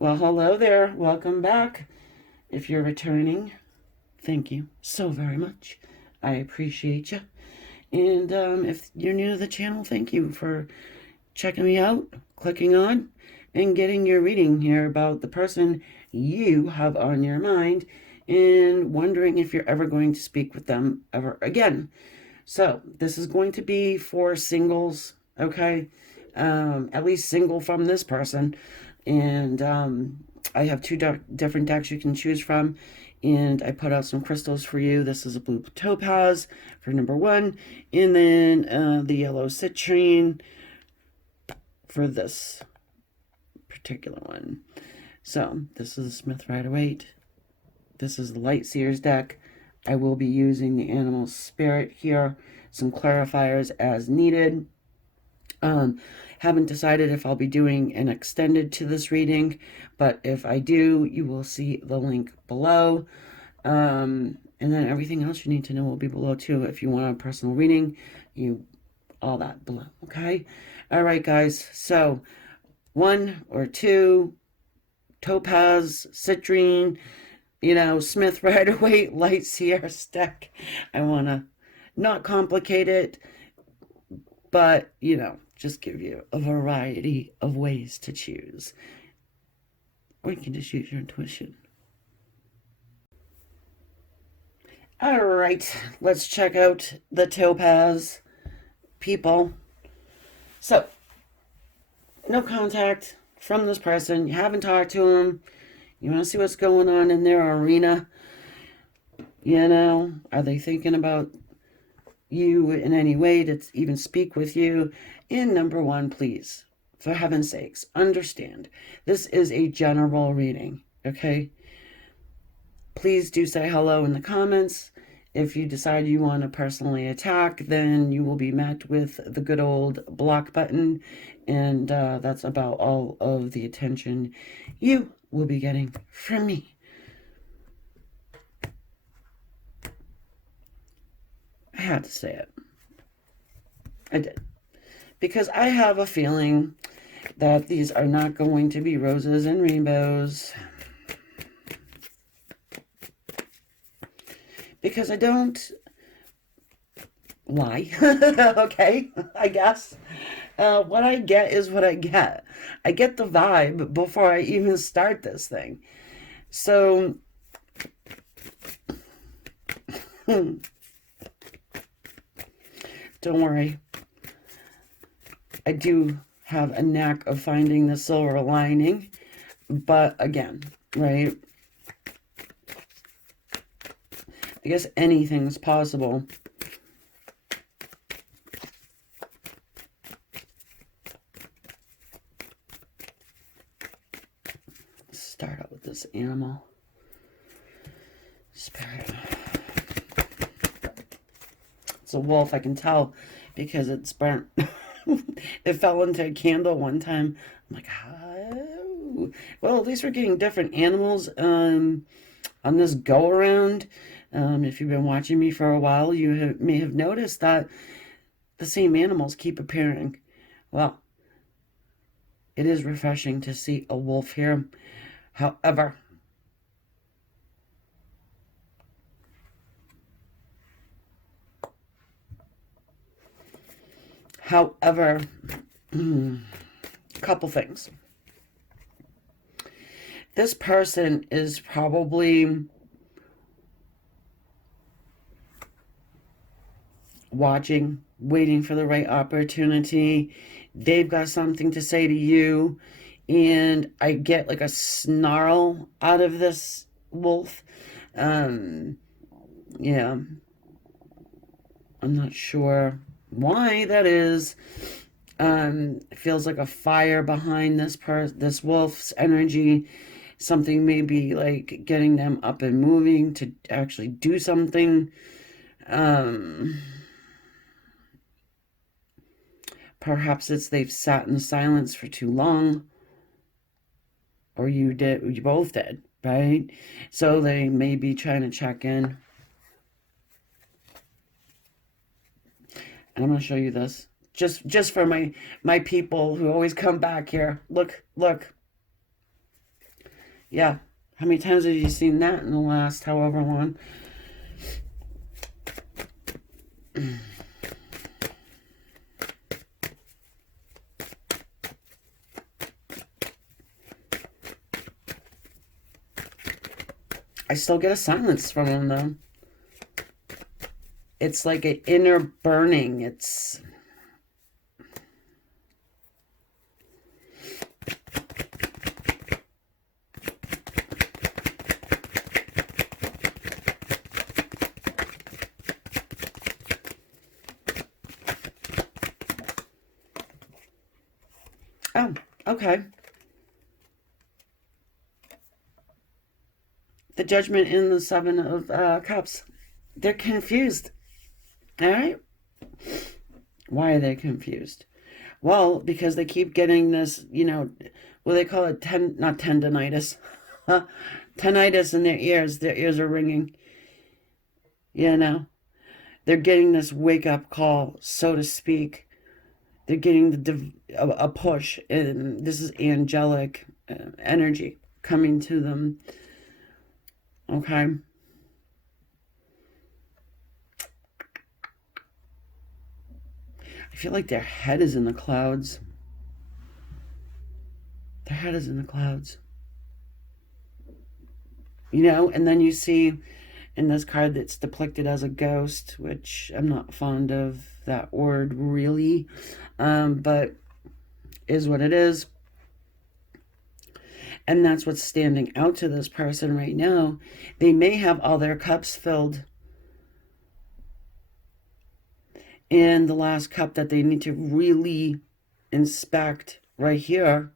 Well, hello there. Welcome back. If you're returning, thank you so very much. I appreciate you. And if you're new to the channel, thank you for checking me out, clicking on, and getting your reading here about the person you have on your mind and wondering if you're ever going to speak with them ever again. So, this is going to be for singles, okay? At least single from this person. And I have two different decks you can choose from. And I put out some crystals for you. This is a blue topaz for number one. And then the yellow citrine for this particular one. So, this is the Smith Rider-Waite. This is the Light Seers deck. I will be using the animal spirit here, some clarifiers as needed. Haven't decided if I'll be doing an extended to this reading, but if I do, you will see the link below. And then everything else you need to know will be below too. If you want a personal reading, all that below, okay? All right, guys. So, one or two, Topaz, Citrine, Smith Rider-Waite, Light Seers deck. I want to not complicate it, but, just give you a variety of ways to choose. Or you can just use your intuition. All right, let's check out the Topaz people. So, no contact from this person. You haven't talked to them. You want to see what's going on in their arena. Are they thinking about you in any way to even speak with you? And number one, please, for heaven's sakes, understand this is a general reading, okay? Please do say hello in the comments. If you decide you want to personally attack, then you will be met with the good old block button, and that's about all of the attention you will be getting from me. I had to say it. I did. Because I have a feeling that these are not going to be roses and rainbows. Because I don't lie. Okay, I guess. What I get is what I get. I get the vibe before I even start this thing. So, don't worry. I do have a knack of finding the silver lining. But again, right? I guess anything's possible. Let's start out with this animal spirit. It's a wolf, I can tell, because it's burnt. It fell into a candle one time. I'm like, oh. Well, at least we're getting different animals on this go around. If you've been watching me for a while, you may have noticed that the same animals keep appearing. Well, it is refreshing to see a wolf here. However, couple things. This person is probably watching, waiting for the right opportunity. They've got something to say to you, and I get like a snarl out of this wolf. Yeah. I'm not sure why that is. It feels like a fire behind this wolf's energy. Something may be like getting them up and moving to actually do something. Perhaps it's they've sat in silence for too long. Or you both did, right? So they may be trying to check in. And I'm going to show you this. Just for my people who always come back here. Look. Yeah. How many times have you seen that in the last however long? I still get a silence from him, though. It's like an inner burning. It's... Oh, okay. The Judgment in the Seven of Cups. They're confused. All right? Why are they confused? Well, because they keep getting this, you know, what they call it, not tendonitis. Tinnitus in their ears. Their ears are ringing. You know? They're getting this wake-up call, so to speak. They're getting a push, and this is angelic energy coming to them. Okay? I feel like their head is in the clouds. Their head is in the clouds. You know, and then you see in this card that's depicted as a ghost, which I'm not fond of that word really, but is what it is. And that's what's standing out to this person right now. They may have all their cups filled. And the last cup that they need to really inspect right here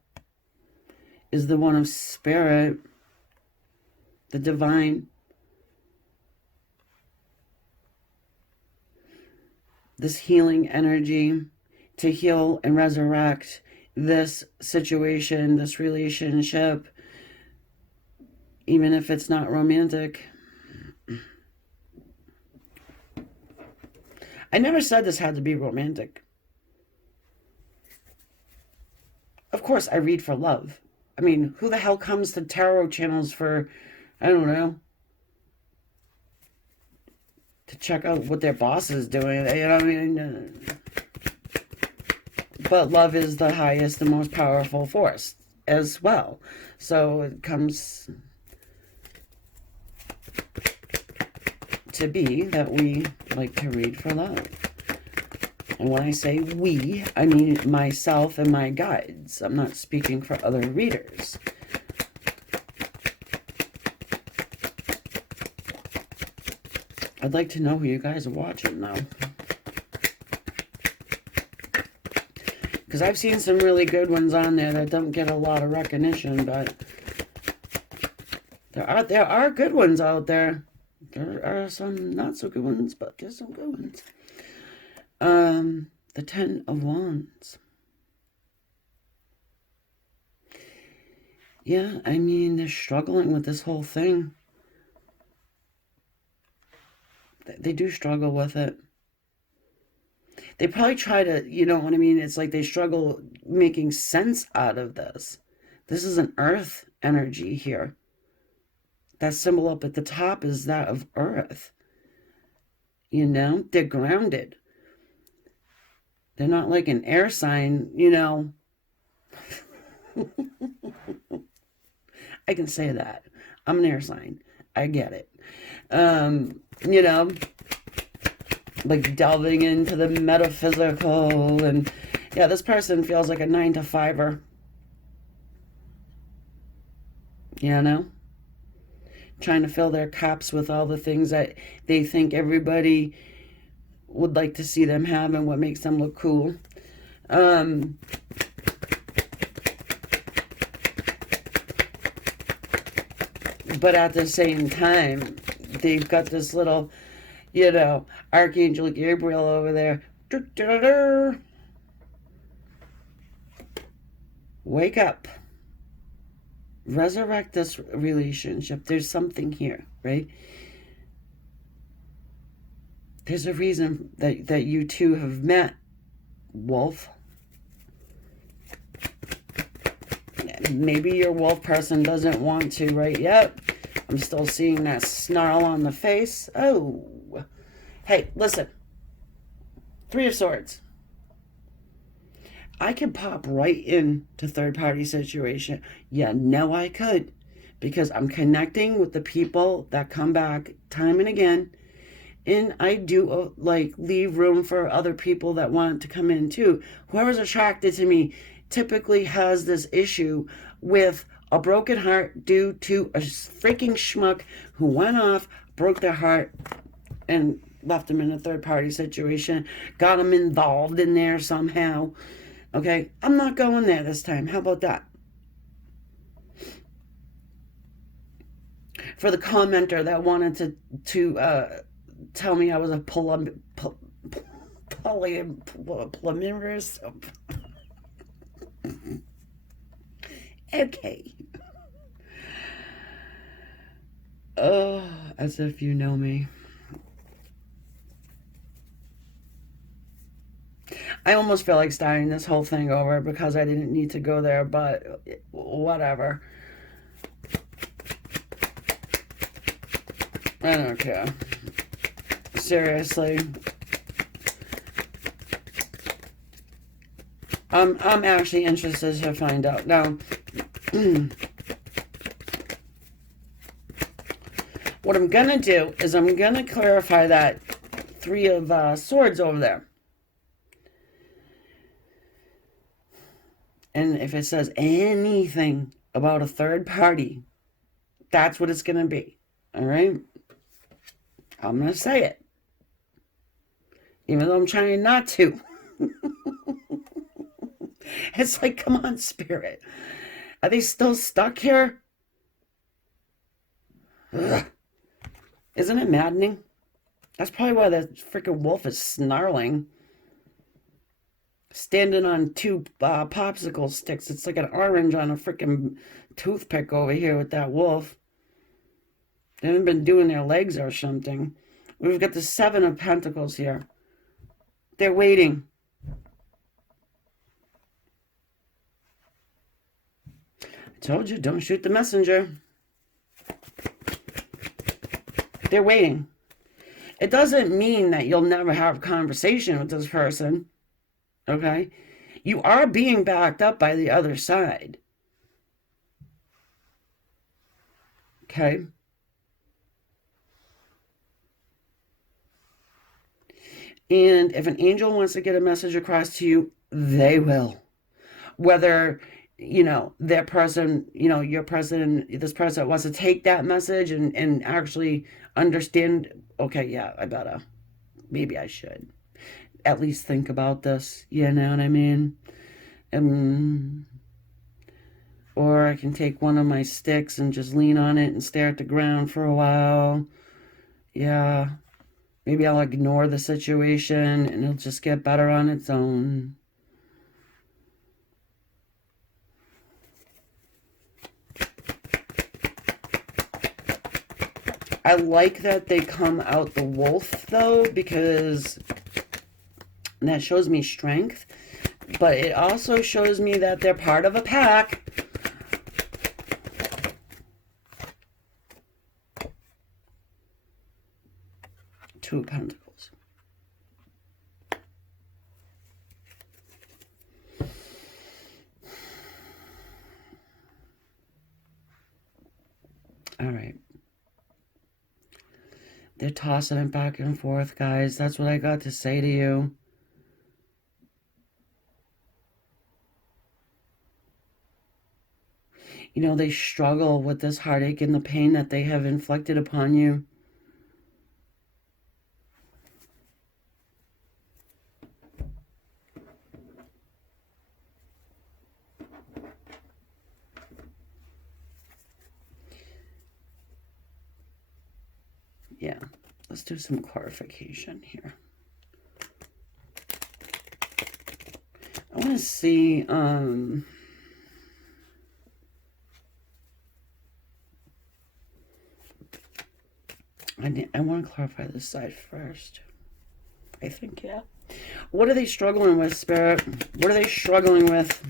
is the one of spirit, the divine. This healing energy to heal and resurrect this situation, this relationship, even if it's not romantic. I never said this had to be romantic. Of course, I read for love. I mean, who the hell comes to tarot channels for, I don't know, to check out what their boss is doing? You know what I mean? But love is the highest and most powerful force as well. So it comes to be that we like to read for love. And when I say we, I mean myself and my guides. I'm not speaking for other readers. I'd like to know who you guys are watching now. Because I've seen some really good ones on there that don't get a lot of recognition, but there are good ones out there. There are some not so good ones, but there's some good ones. The Ten of Wands. Yeah, I mean, they're struggling with this whole thing. They do struggle with it. They probably try to, you know what I mean? It's like they struggle making sense out of this. This is an earth energy here. That symbol up at the top is that of earth. You know, they're grounded. They're not like an air sign, you know. I can say that. I'm an air sign. I get it. You know, like delving into the metaphysical, and yeah, this person feels like a 9-to-5er. You know? Trying to fill their cups with all the things that they think everybody would like to see them have and what makes them look cool. But at the same time, they've got this little, you know, Archangel Gabriel over there. Wake up. Resurrect this relationship. There's something here, right? There's a reason that you two have met, Wolf. maybe your wolf person doesn't want to right yet. I'm still seeing that snarl on the face. Oh. Hey, listen. Three of Swords. I could pop right into third-party situation. Yeah, no, I could. Because I'm connecting with the people that come back time and again. And I do, like, leave room for other people that want to come in, too. Whoever's attracted to me typically has this issue with a broken heart due to a freaking schmuck who went off, broke their heart, and left them in a third-party situation. Got them involved in there somehow. Okay, I'm not going there this time. How about that? For the commenter that wanted to tell me I was a polyamorous. Okay. Oh, as if you know me. I almost feel like starting this whole thing over because I didn't need to go there, but whatever. I don't care. Seriously. I'm actually interested to find out. Now, what I'm going to do is I'm going to clarify that Three of Swords over there. And if it says anything about a third party, that's what it's going to be. All right? I'm going to say it. Even though I'm trying not to. It's like, come on, Spirit. Are they still stuck here? Ugh. Isn't it maddening? That's probably why the freaking wolf is snarling. Standing on two popsicle sticks. It's like an orange on a freaking toothpick over here with that wolf. They haven't been doing their legs or something. We've got the Seven of Pentacles here. They're waiting. I told you, don't shoot the messenger. They're waiting. It doesn't mean that you'll never have a conversation with this person. Okay? You are being backed up by the other side. Okay? And if an angel wants to get a message across to you, they will. Whether, you know, their person, you know, your person, this person wants to take that message and actually understand, okay, yeah, I better. Maybe I should at least think about this, you know what I mean? Or I can take one of my sticks and just lean on it and stare at the ground for a while. Yeah. Maybe I'll ignore the situation and it'll just get better on its own. I like that they come out the wolf, though, because that shows me strength. But it also shows me that they're part of a pack. Two of Pentacles. All right. They're tossing it back and forth, guys. That's what I got to say to you. You know, they struggle with this heartache and the pain that they have inflicted upon you. Yeah, let's do some clarification here. I want to see, I want to clarify this side first. I think, yeah. What are they struggling with, Spirit? What are they struggling with?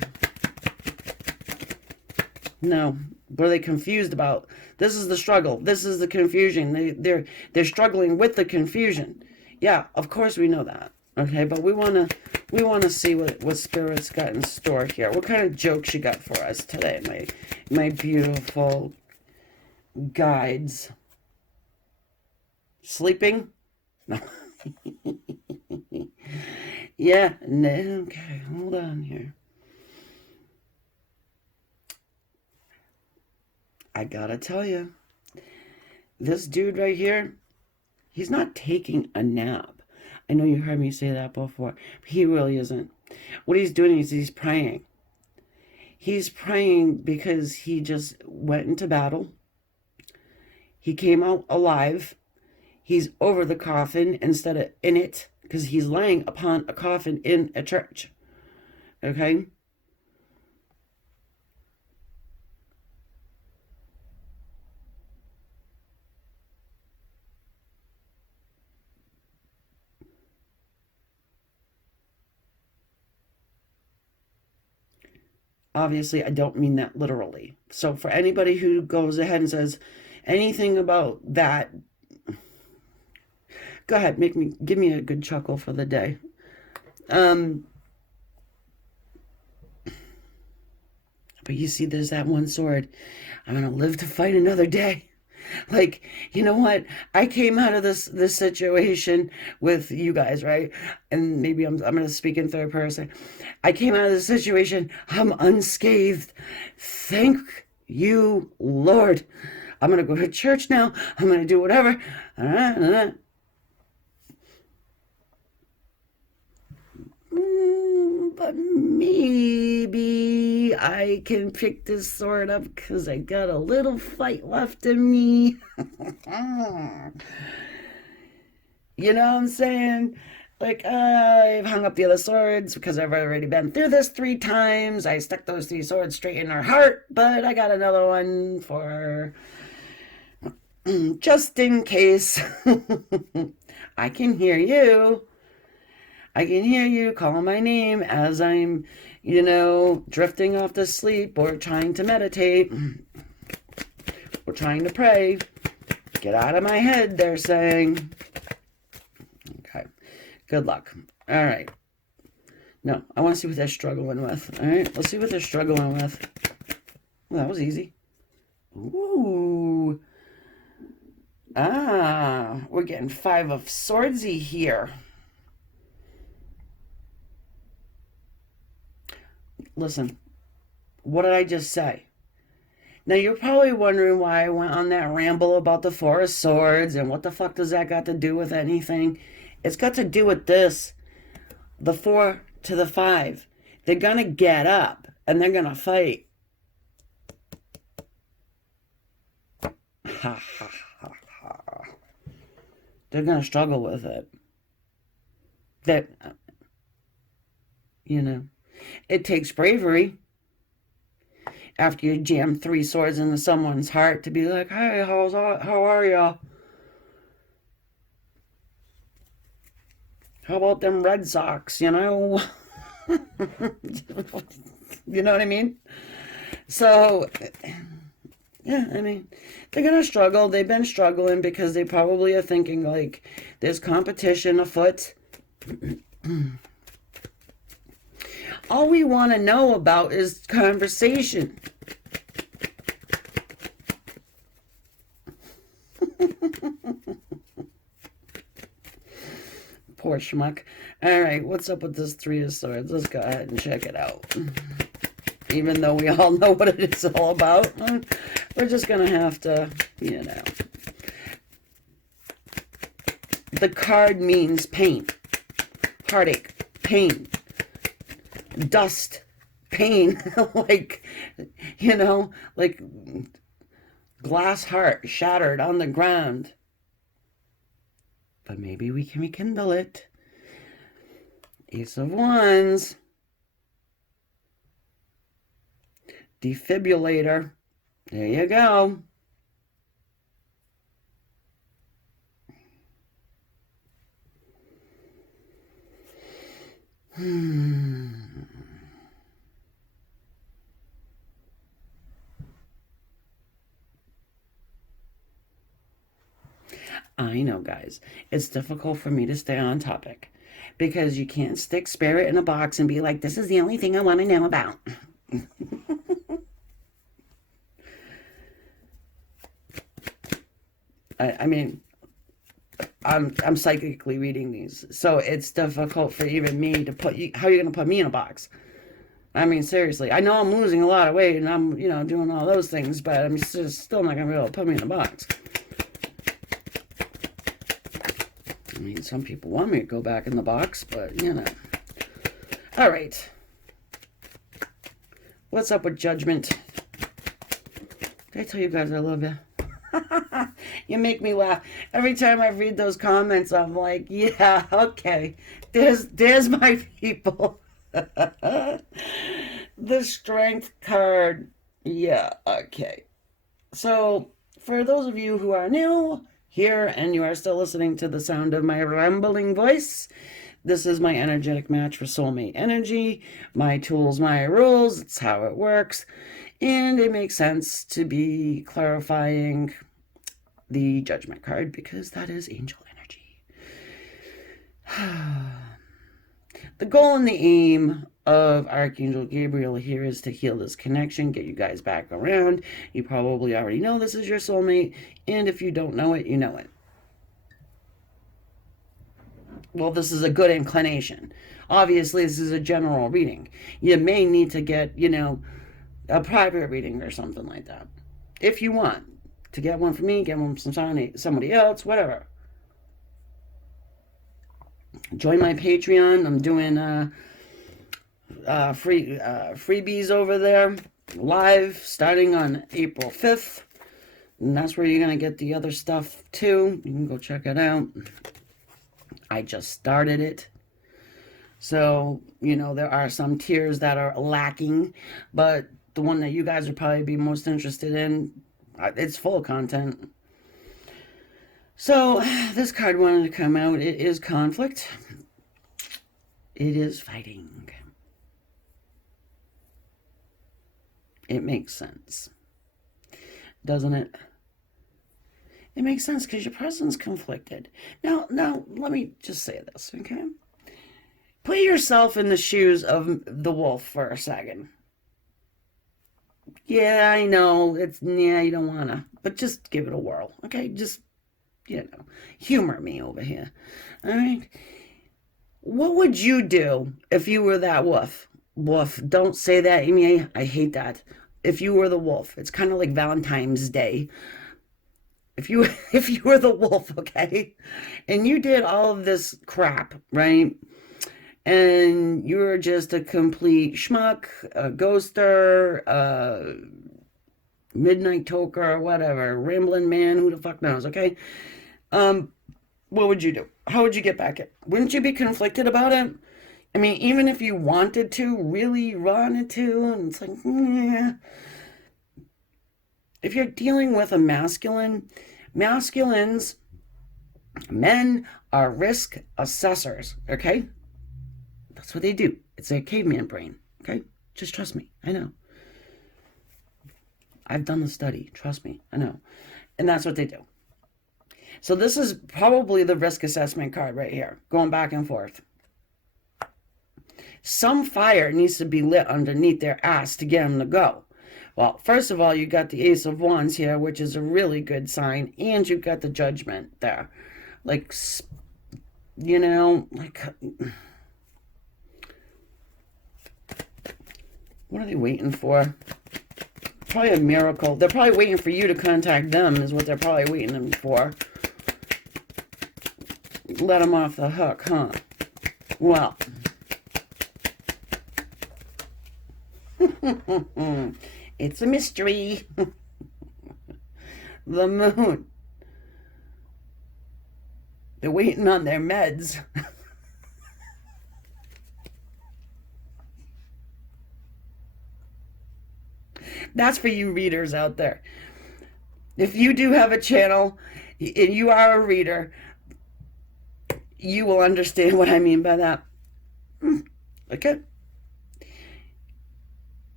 No. What are they confused about? This is the struggle. This is the confusion. They're struggling with the confusion. Yeah, of course we know that. Okay, but we wanna see what Spirit's got in store here. What kind of jokes you got for us today, my beautiful guides? Sleeping? No. Yeah, no, okay, hold on here. I gotta tell you, this dude right here, he's not taking a nap. I know you heard me say that before, but he really isn't. What he's doing is he's praying. He's praying because he just went into battle. He came out alive. He's over the coffin instead of in it because he's laying upon a coffin in a church. Okay? Obviously, I don't mean that literally. So for anybody who goes ahead and says anything about that, go ahead, give me a good chuckle for the day. But you see, there's that one sword. I'm gonna live to fight another day. Like, you know what? I came out of this situation with you guys, right? And maybe I'm gonna speak in third person. I came out of the situation. I'm unscathed. Thank you, Lord. I'm gonna go to church now. I'm gonna do whatever. But maybe I can pick this sword up because I got a little fight left in me. You know what I'm saying? Like, I've hung up the other swords because I've already been through this 3 times. I stuck those 3 swords straight in her heart, but I got another one for just in case. I can hear you. I can hear you calling my name as I'm, drifting off to sleep or trying to meditate or trying to pray. Get out of my head, they're saying. Okay. Good luck. All right. No, I want to see what they're struggling with. All right. Let's see what they're struggling with. Well, that was easy. Ooh. Ah, we're getting 5 of swordsy here. Listen, what did I just say? Now, you're probably wondering why I went on that ramble about the 4 of Swords and what the fuck does that got to do with anything? It's got to do with this. The 4 to the 5. They're going to get up and they're going to fight. Ha ha ha ha. They're going to struggle with it. That, it takes bravery after you jam 3 swords into someone's heart to be like, hey, how are ya? How about them Red Sox, You know what I mean? So, yeah, I mean, they're going to struggle. They've been struggling because they probably are thinking, like, there's competition afoot. All we want to know about is conversation. Poor schmuck. All right, what's up with this 3 of Swords? Let's go ahead and check it out. Even though we all know what it is all about, we're just going to have to, The card means pain, heartache, pain, dust, pain, like glass heart shattered on the ground. But maybe we can rekindle it. Ace of Wands. Defibrillator. There you go. I know, guys. It's difficult for me to stay on topic because you can't stick spirit in a box and be like, this is the only thing I want to know about. I mean, I'm psychically reading these, so it's difficult for even me to put you. How are you going to put me in a box? I mean, seriously, I know I'm losing a lot of weight and I'm, doing all those things, but I'm still not going to be able to put me in a box. I mean, some people want me to go back in the box, but, All right. What's up with judgment? Did I tell you guys I love you? You make me laugh. Every time I read those comments, I'm like, yeah, okay. There's my people. The strength card. Yeah, okay. So, for those of you who are new here and you are still listening to the sound of my rambling voice, this is my energetic match for soulmate energy. My tools, my rules. It's how it works. And it makes sense to be clarifying the judgment card because that is angel energy. The goal and the aim of Archangel Gabriel here is to heal this connection, get you guys back around. You probably already know this is your soulmate, and if you don't know it, you know it. Well, this is a good inclination. Obviously, this is a general reading. You may need to get, a private reading or something like that. If you want to get one from me, get one from somebody else, whatever. Join my Patreon. I'm doing freebies over there live starting on April 5th. And that's where you're going to get the other stuff too. You can go check it out. I just started it. So, there are some tiers that are lacking, but the one that you guys would probably be most interested in, it's full of content. So, this card wanted to come out. It is conflict. It is fighting. It makes sense. Doesn't it? It makes sense because your person's conflicted. Now, let me just say this, okay? Put yourself in the shoes of the wolf for a second. Yeah, I know. You don't want to. But just give it a whirl, okay? Just, humor me over here. All right? What would you do if you were that wolf? Wolf, don't say that, Amy. I hate that. If you were the wolf, it's kind of like Valentine's Day. If you were the wolf, okay, and you did all of this crap, right? And you're just a complete schmuck, a ghoster, a midnight toker, whatever, rambling man, who the fuck knows, okay? What would you do? How would you get back at? Wouldn't you be conflicted about it? I mean, even if you wanted to, really wanted to, and it's like, yeah. If you're dealing with a masculines, men are risk assessors, okay? That's what they do. It's their caveman brain, okay? Just trust me. I know. I've done the study. Trust me. I know. And that's what they do. So this is probably the risk assessment card right here, going back and forth. Some fire needs to be lit underneath their ass to get them to go. Well, first of all, you got the Ace of Wands here, which is a really good sign, and you've got the Judgment there. Like, what are they waiting for? Probably a miracle. They're probably waiting for you to contact them, is what they're probably waiting for. Let them off the hook, huh? Well. It's a mystery. The moon. They're waiting on their meds. That's for you readers out there. If you do have a channel and you are a reader, you will understand what I mean by that. Okay?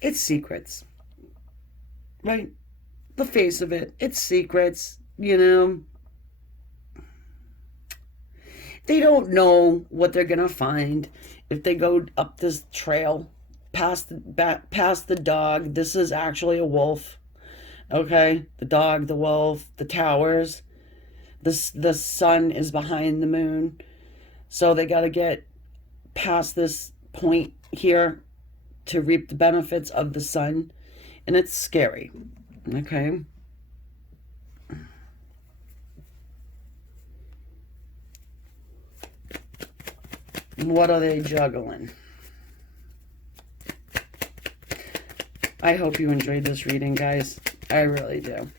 It's secrets. Right? The face of it. It's secrets, They don't know what they're going to find if they go up this trail past the dog. This is actually a wolf. Okay? The dog, the wolf, the towers. The sun is behind the moon. So they got to get past this point here to reap the benefits of the sun. And it's scary. Okay? What are they juggling? I hope you enjoyed this reading, guys. I really do.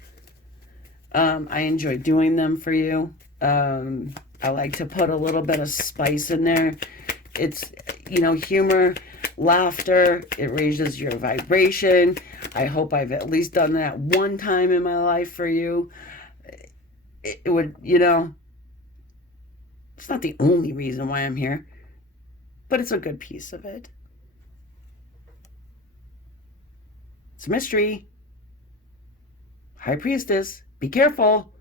I enjoy doing them for you. I like to put a little bit of spice in there. It's, humor, laughter. It raises your vibration. I hope I've at least done that one time in my life for you. It would, it's not the only reason why I'm here, but it's a good piece of it. It's a mystery. High Priestess, be careful.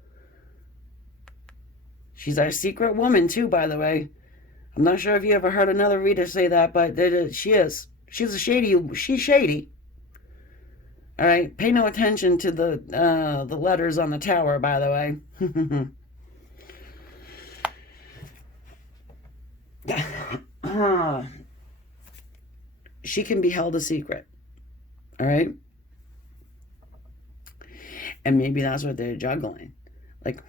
She's our secret woman too, by the way. I'm not sure if you ever heard another reader say that, but she is. She's shady. All right, pay no attention to the letters on the tower, by the way. She can be held a secret. All right? And maybe that's what they're juggling. Like,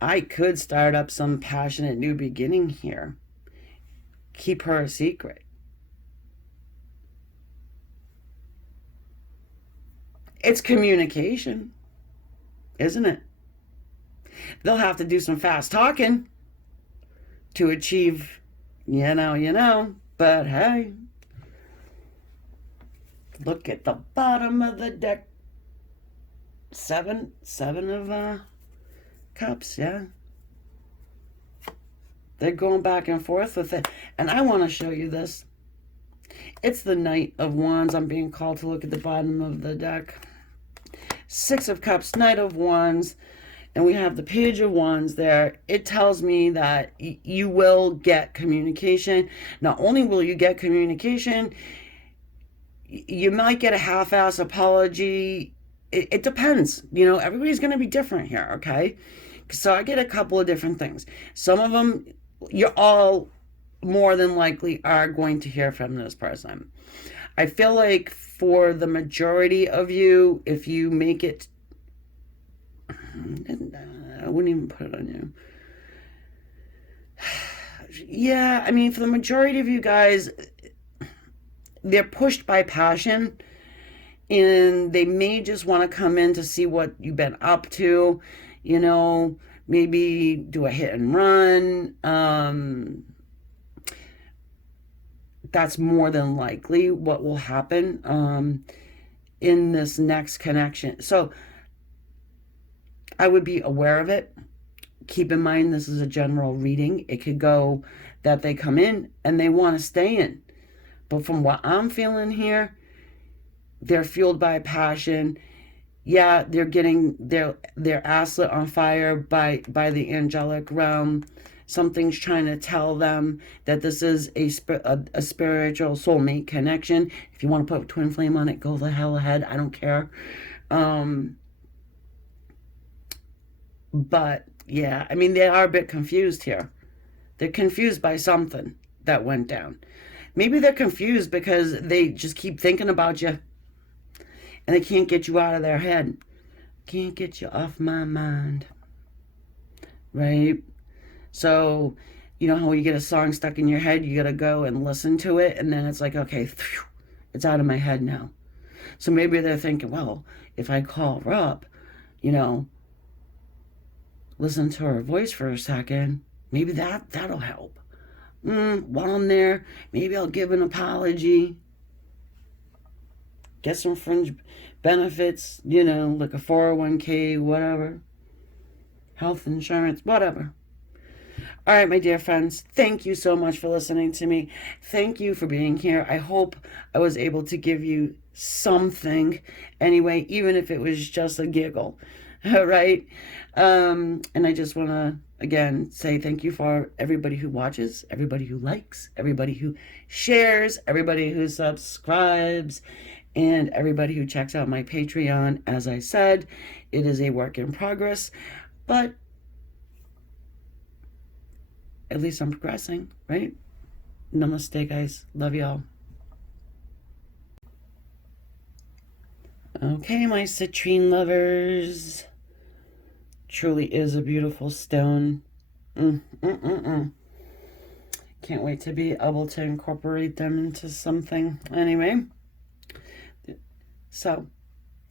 I could start up some passionate new beginning here. Keep her a secret. It's communication, isn't it? They'll have to do some fast talking to achieve, but hey, look at the bottom of the deck. Seven of cups, yeah. They're going back and forth with it. And I want to show you this. It's the Knight of Wands. I'm being called to look at the bottom of the deck. Six of Cups, Knight of Wands, and we have the Page of Wands there. It tells me that you will get communication. Not only will you get communication, you might get a half-ass apology. It depends. Everybody's going to be different here, okay? So I get a couple of different things. Some of them, you all more than likely are going to hear from this person. I feel like for the majority of you, if you make it, I wouldn't even put it on you. Yeah, I mean, for the majority of you guys, they're pushed by passion, and they may just want to come in to see what you've been up to, maybe do a hit and run. That's more than likely what will happen in this next connection. So I would be aware of it. Keep in mind, this is a general reading. It could go that they come in and they want to stay in. But from what I'm feeling here, they're fueled by passion. Yeah, they're getting their ass lit on fire by the angelic realm. Something's trying to tell them that this is a spiritual soulmate connection. If you want to put twin flame on it, go the hell ahead. I don't care. But yeah, I mean, they are a bit confused here. They're confused by something that went down. Maybe they're confused because they just keep thinking about you and they can't get you out of their head. Can't get you off my mind. Right? So, you know how you get a song stuck in your head, you got to go and listen to it, and then it's like, okay, it's out of my head now. So maybe they're thinking, well, if I call her up, listen to her voice for a second, maybe that'll help. While I'm there, maybe I'll give an apology, get some fringe benefits, like a 401k, whatever, health insurance, whatever. All right, my dear friends, thank you so much for listening to me. Thank you for being here. I hope I was able to give you something anyway, even if it was just a giggle. All right. And I just want to, again, say thank you for everybody who watches, everybody who likes, everybody who shares, everybody who subscribes, and everybody who checks out my Patreon. As I said, it is a work in progress, but at least I'm progressing, right? Namaste, guys. Love y'all. Okay, my citrine lovers. Truly is a beautiful stone. Can't wait to be able to incorporate them into something. Anyway, so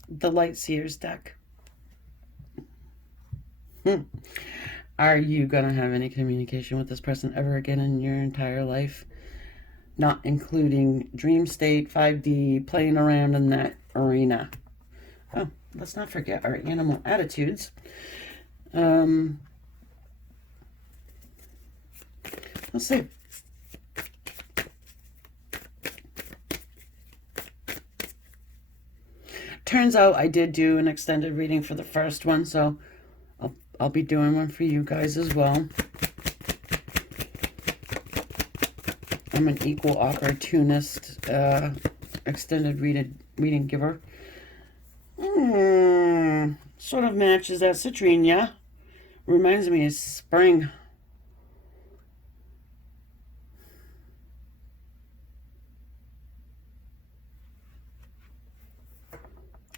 the Light Seers deck. Are you going to have any communication with this person ever again in your entire life? Not including dream state, 5D, playing around in that arena. Oh, let's not forget our animal attitudes. Let's see. Turns out I did do an extended reading for the first one, so I'll be doing one for you guys as well. I'm an equal opportunist extended reading giver. Sort of matches that citrine, yeah? Reminds me of spring.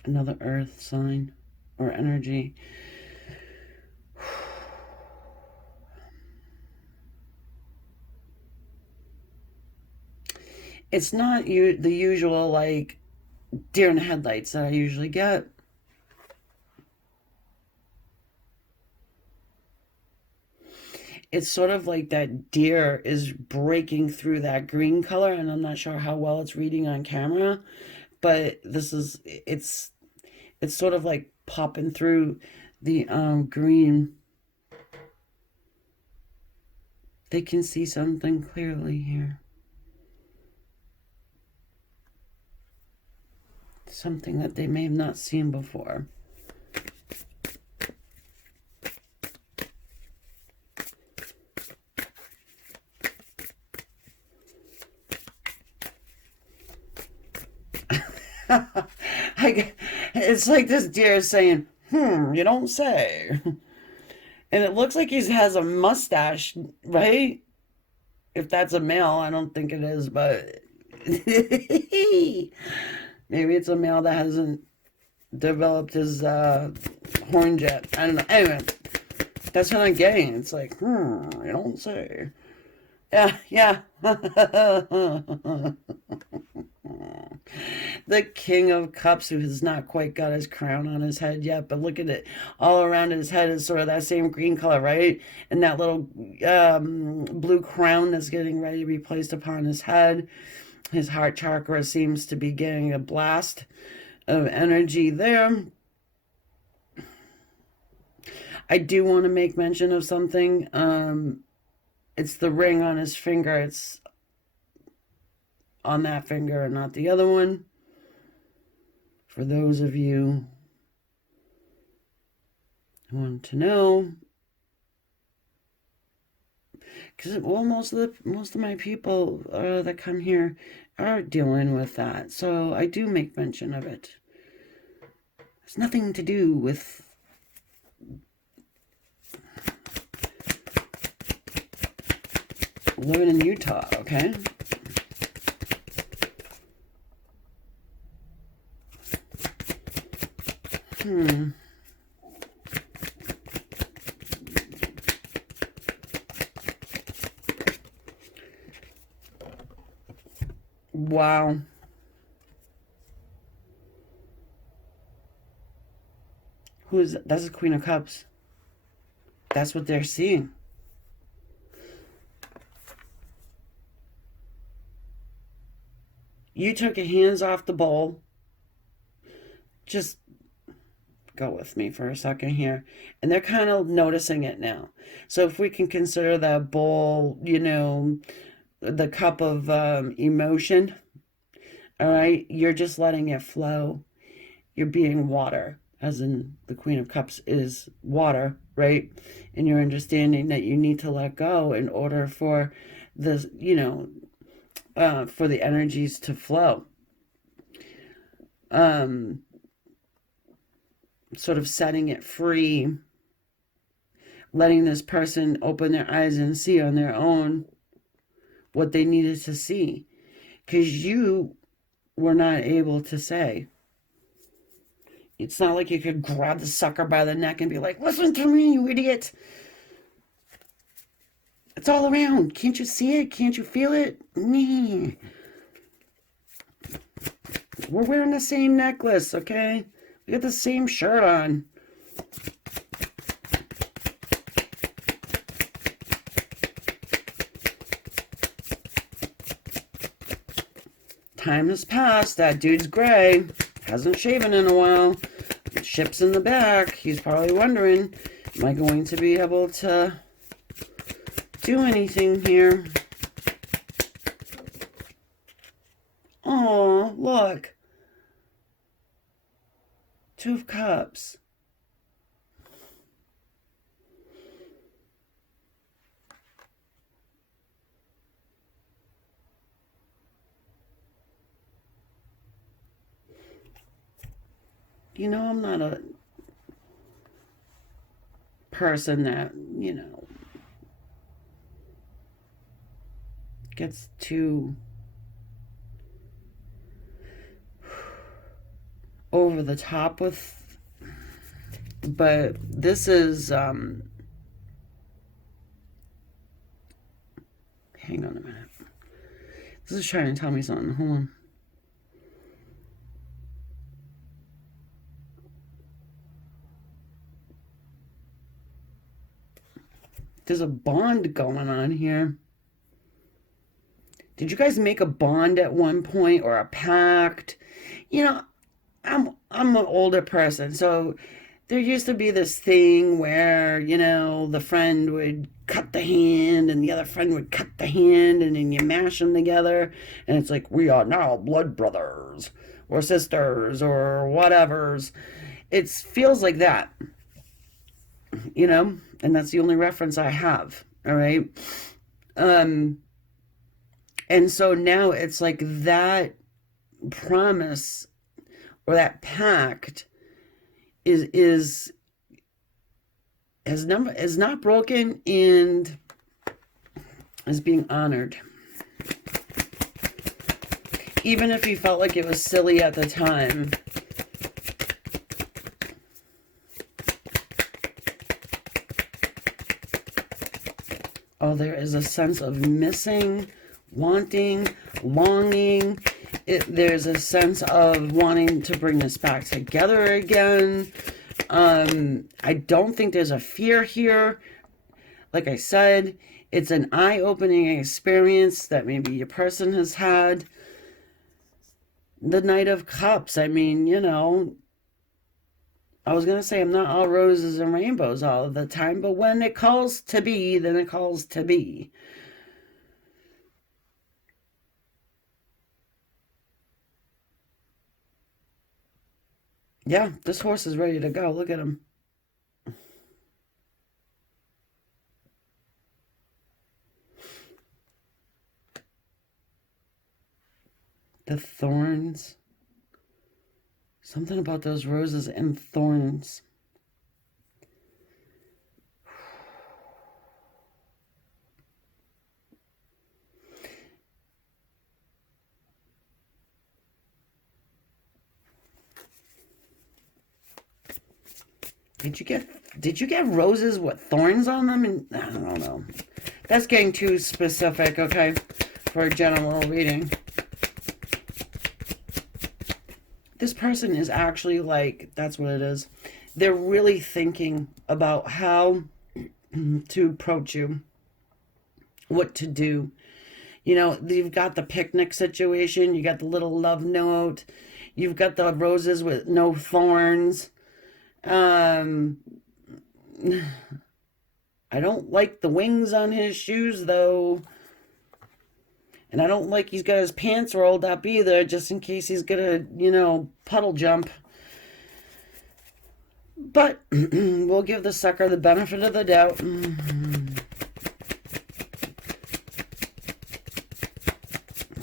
Another earth sign or energy. It's not the usual, like, deer in the headlights that I usually get. It's sort of like that deer is breaking through that green color, and I'm not sure how well it's reading on camera, but it's sort of like popping through the green. They can see something clearly here. Something that they may have not seen before. It's like this deer is saying, you don't say. And it looks like he has a mustache, right? If that's a male, I don't think it is, but maybe it's a male that hasn't developed his horn yet. I don't know. Anyway, that's what I'm getting. It's like, you don't say. Yeah. The King of Cups, who has not quite got his crown on his head yet, but look at it. All around his head is sort of that same green color, right? And that little blue crown that's getting ready to be placed upon his head. His heart chakra seems to be getting a blast of energy there. I do want to make mention of something. It's the ring on his finger. It's on that finger and not the other one. For those of you who want to know, because most of my people that come here are dealing with that, so I do make mention of it. It's nothing to do with living in Utah, okay? Wow. Who is that? That's the Queen of Cups. That's what they're seeing. You took your hands off the bowl. Just go with me for a second here. And they're kind of noticing it now. So if we can consider that bowl, the cup of emotion, all right? You're just letting it flow. You're being water, as in the Queen of Cups is water, right? And you're understanding that you need to let go in order for this, for the energies to flow. Sort of setting it free, letting this person open their eyes and see on their own what they needed to see. Because you were not able to say. It's not like you could grab the sucker by the neck and be like, listen to me, you idiot. It's all around. Can't you see it? Can't you feel it? Nee. We're wearing the same necklace, okay? We got the same shirt on. Time has passed. That dude's gray. Hasn't shaven in a while. The ship's in the back. He's probably wondering, am I going to be able to do anything here? Oh, look. Two of Cups. You know, I'm not a person that, gets too over the top with, but this is, hang on a minute. This is trying to tell me something. Hold on. There's a bond going on here. Did you guys make a bond at one point or a pact? I'm an older person, so there used to be this thing where, the friend would cut the hand and the other friend would cut the hand, and then you mash them together and it's like, we are now blood brothers or sisters or whatevers. It feels like that, and that's the only reference I have. All right. And so now it's like that promise or that pact is not broken and is being honored. Even if you felt like it was silly at the time. Oh, there is a sense of missing, wanting, longing. There's a sense of wanting to bring this back together again. I don't think there's a fear here. Like I said, it's an eye-opening experience that maybe your person has had. The Knight of Cups, I mean, I was going to say I'm not all roses and rainbows all of the time, but when it calls to be, then it calls to be. Yeah, this horse is ready to go. Look at him. The thorns. Something about those roses and thorns. Did you get roses with thorns on them? And I don't know. That's getting too specific, okay, for a general reading. This person is actually like, that's what it is. They're really thinking about how to approach you, what to do. You've got the picnic situation. You got the little love note. You've got the roses with no thorns. I don't like the wings on his shoes, though. And I don't like he's got his pants rolled up either, just in case he's gonna, puddle jump. But we'll give the sucker the benefit of the doubt.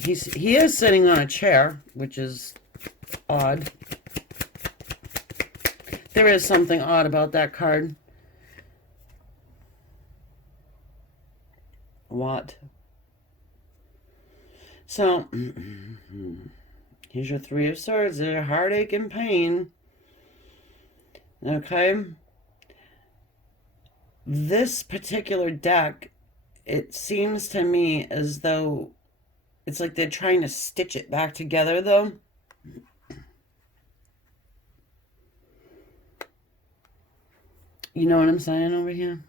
He is sitting on a chair, which is odd. There is something odd about that card. What? So, here's your Three of Swords. There's heartache and pain. Okay? This particular deck, it seems to me as though it's like they're trying to stitch it back together, though. You know what I'm saying over here?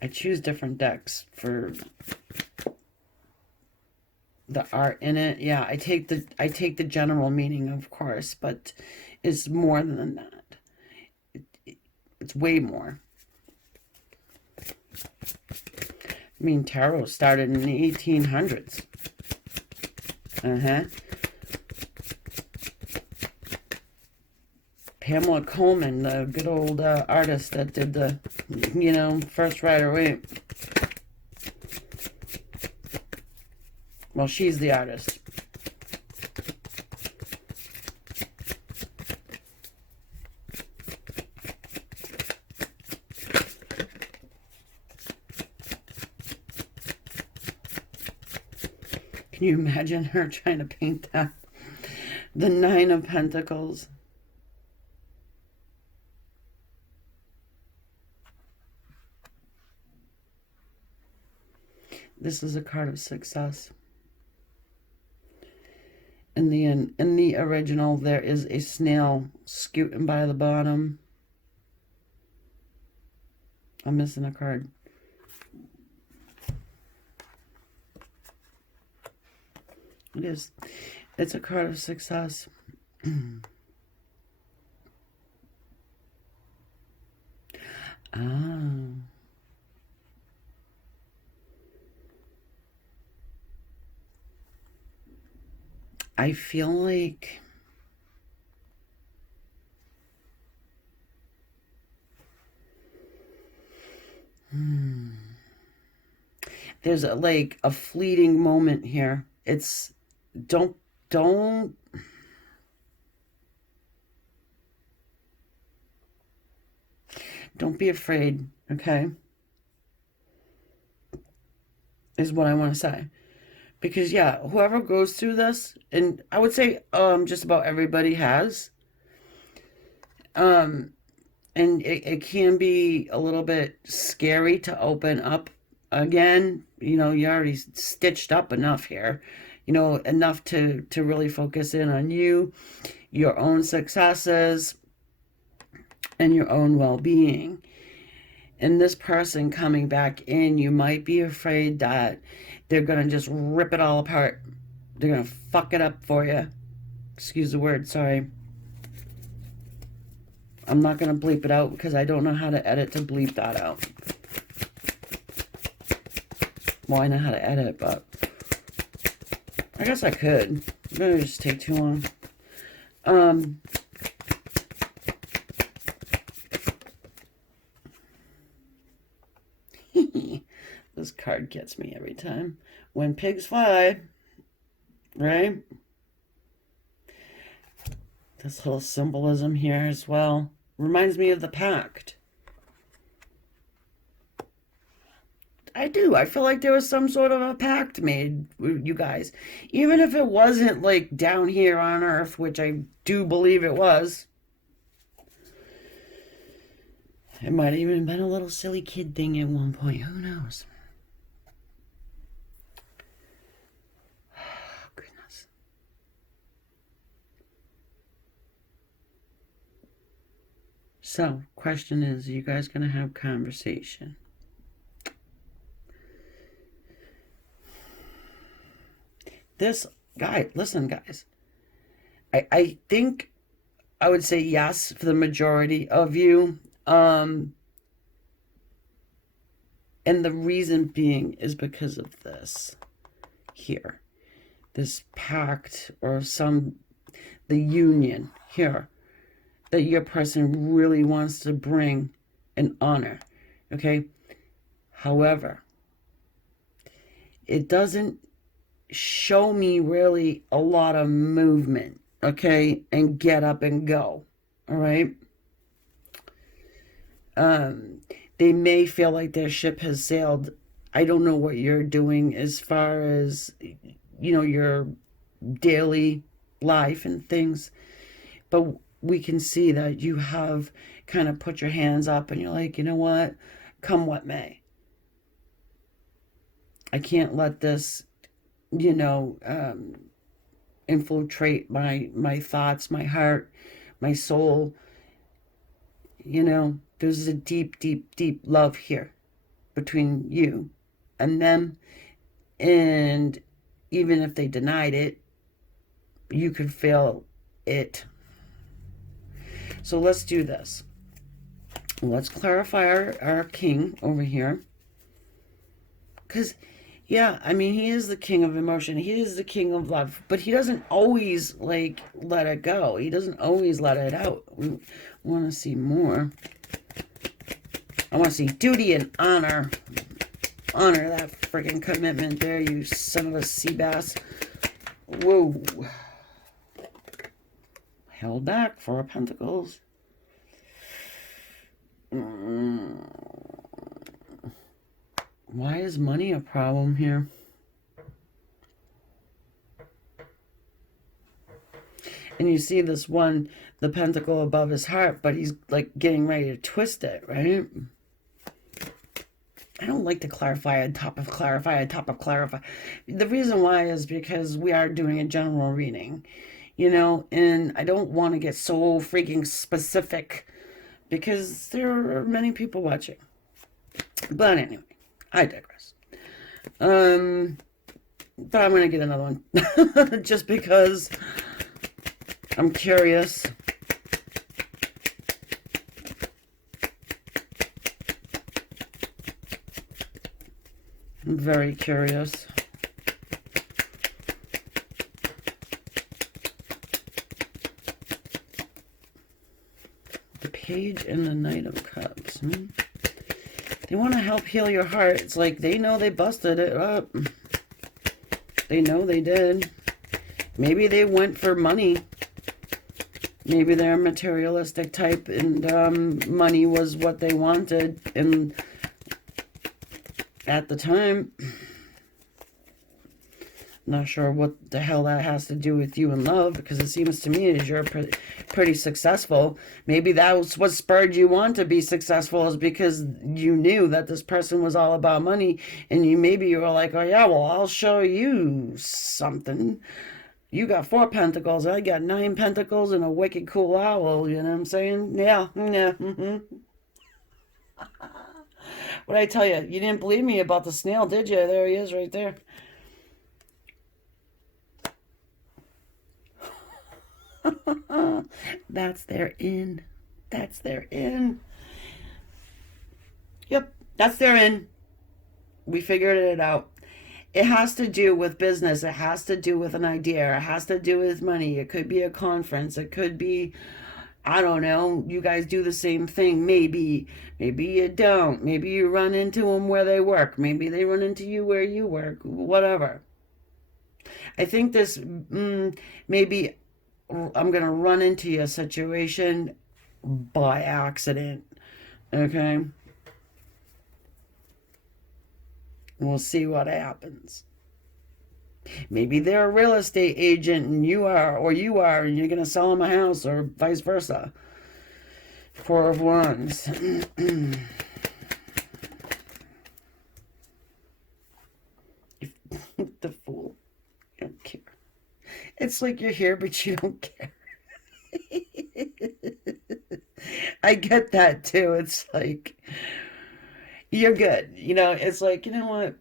I choose different decks for the art in it. Yeah, I take the general meaning, of course, but it's more than that. It's way more. I mean, tarot started in the 1800s. Pamela Coleman, the good old artist that did the, first Rider-Waite. Well, she's the artist. Can you imagine her trying to paint that? The Nine of Pentacles. This is a card of success. In the original, there is a snail scooting by the bottom. I'm missing a card. It is. It's a card of success. Ah. I feel like there's like a fleeting moment here. It's don't be afraid, okay? Is what I want to say. Because, yeah, whoever goes through this, and I would say just about everybody has, and it can be a little bit scary to open up again. You know, you already stitched up enough here, enough to really focus in on you, your own successes, and your own well-being. And this person coming back in, you might be afraid that they're going to just rip it all apart. They're going to fuck it up for you. Excuse the word, sorry. I'm not going to bleep it out because I don't know how to edit to bleep that out. Well, I know how to edit, but I guess I could. It's going to just take too long. This card gets me every time. When pigs fly, right? This little symbolism here as well reminds me of the pact. I do. I feel like there was some sort of a pact made with you guys. Even if it wasn't like down here on Earth, which I do believe it was. It might have even been a little silly kid thing at one point. Who knows? Oh, goodness. So, question is, are you guys going to have conversation? This guy, listen, guys. I think I would say yes for the majority of you. And the reason being is because of this. here. This pact or the union here that your person really wants to bring and honor. Okay? However, it doesn't show me really a lot of movement, okay, and get up and go. All right? They may feel like their ship has sailed. I don't know what you're doing as far as, your daily life and things, but we can see that you have kind of put your hands up and you're like, you know what, come what may. I can't let this, infiltrate my thoughts, my heart, my soul. There's a deep, deep, deep love here between you and them. And even if they denied it, you could feel it. So let's do this. Let's clarify our king over here. Because, yeah, I mean, he is the king of emotion. He is the king of love. But he doesn't always, let it go. He doesn't always let it out. We want to see more. I want to see duty and honor. Honor that freaking commitment there, you son of a sea bass. Whoa. Held back, Four of Pentacles. Why is money a problem here? And you see this one, the pentacle above his heart, but he's getting ready to twist it, right? I don't like to clarify on top of clarify on top of clarify. The reason why is because we are doing a general reading, and I don't want to get so freaking specific because there are many people watching. But anyway, I digress. But I'm going to get another one just because I'm curious. I'm very curious. The Page and the Knight of Cups. They want to help heal your heart. It's like they know they busted it up. They know they did. Maybe they went for money. Maybe they're a materialistic type and money was what they wanted. And at the time, not sure what the hell that has to do with you and love, because it seems to me as you're pretty successful. Maybe that was what spurred you on to be successful, is because you knew that this person was all about money, and you were like, oh yeah, well, I'll show you something. You got 4 pentacles, I got 9 pentacles and a wicked cool owl, you know what I'm saying? Yeah. What I tell you? You didn't believe me about the snail, did you? There he is right there. That's their in. That's their in. Yep, that's their in. We figured it out. It has to do with business. It has to do with an idea. It has to do with money. It could be a conference. It could be, I don't know, you guys do the same thing. Maybe you don't. Maybe you run into them where they work. Maybe they run into you where you work. Whatever. I think this, maybe I'm going to run into your situation by accident. Okay? We'll see what happens. Maybe they're a real estate agent and you are, and you're going to sell them a house, or vice versa. 4 of Wands. The Fool. You don't care. It's like you're here, but you don't care. I get that too. It's like, you're good. It's like, you know what?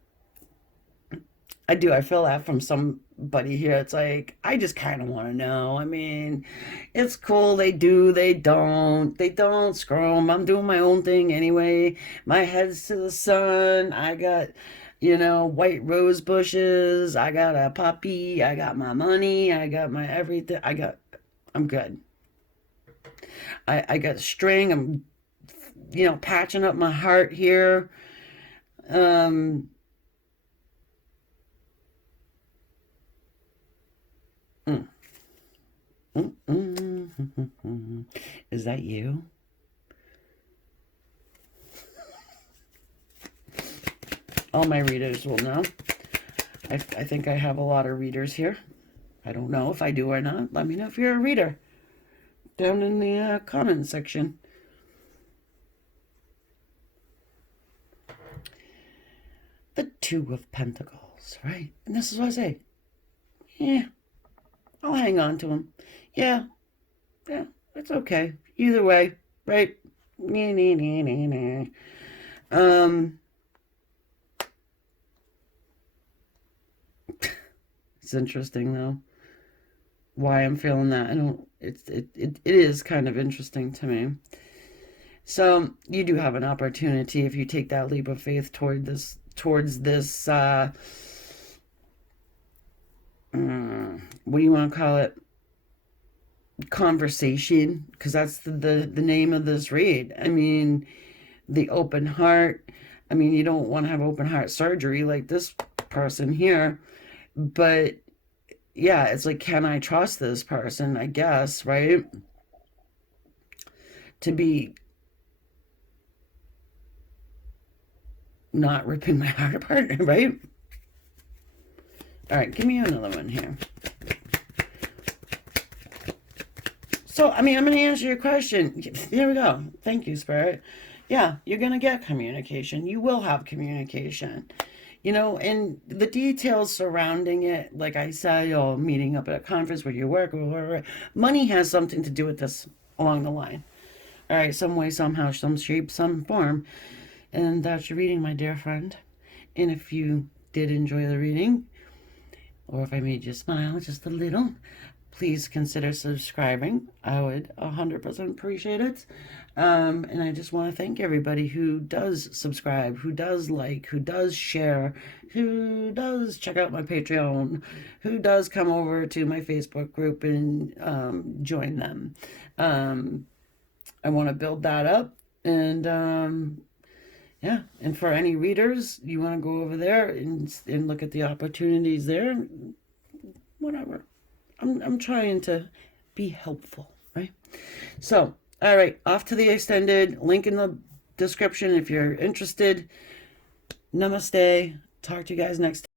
I do. I feel that from somebody here. It's like, I just kind of want to know. I mean, it's cool. They do. They don't. They don't. Screw 'em. I'm doing my own thing anyway. My head's to the sun. I got, you know, white rose bushes. I got a puppy. I got my money. I got my everything. I'm good. I got string. I'm, you know, patching up my heart here. Um, mm, Is that you? All my readers will know. I think I have a lot of readers here. I don't know if I do or not. Let me know if you're a reader down in the comment section. The Two of Pentacles, right? And this is what I say. Yeah, I'll hang on to them. Yeah, it's okay. Either way, right? It's interesting though. Why I'm feeling that. I don't it is kind of interesting to me. So you do have an opportunity if you take that leap of faith towards this what do you want to call it? Conversation, because that's the name of this read. I mean, the open heart. I mean, you don't want to have open heart surgery like this person here, but yeah, it's like, can I trust this person? I guess, right? To be not ripping my heart apart, right? All right, give me another one here. So, I mean, I'm going to answer your question. There we go. Thank you, Spirit. Yeah, you're going to get communication. You will have communication. You know, and the details surrounding it, like I said, or meeting up at a conference where you work, or whatever, money has something to do with this along the line. All right, some way, somehow, some shape, some form. And that's your reading, my dear friend. And if you did enjoy the reading, or if I made you smile just a little, please consider subscribing. I would 100% appreciate it. And I just want to thank everybody who does subscribe, who does like, who does share, who does check out my Patreon, who does come over to my Facebook group and join them. I want to build that up. And yeah, and for any readers, you want to go over there and look at the opportunities there, whatever. I'm trying to be helpful, right? So, all right, off to the extended. Link in the description if you're interested. Namaste. Talk to you guys next time.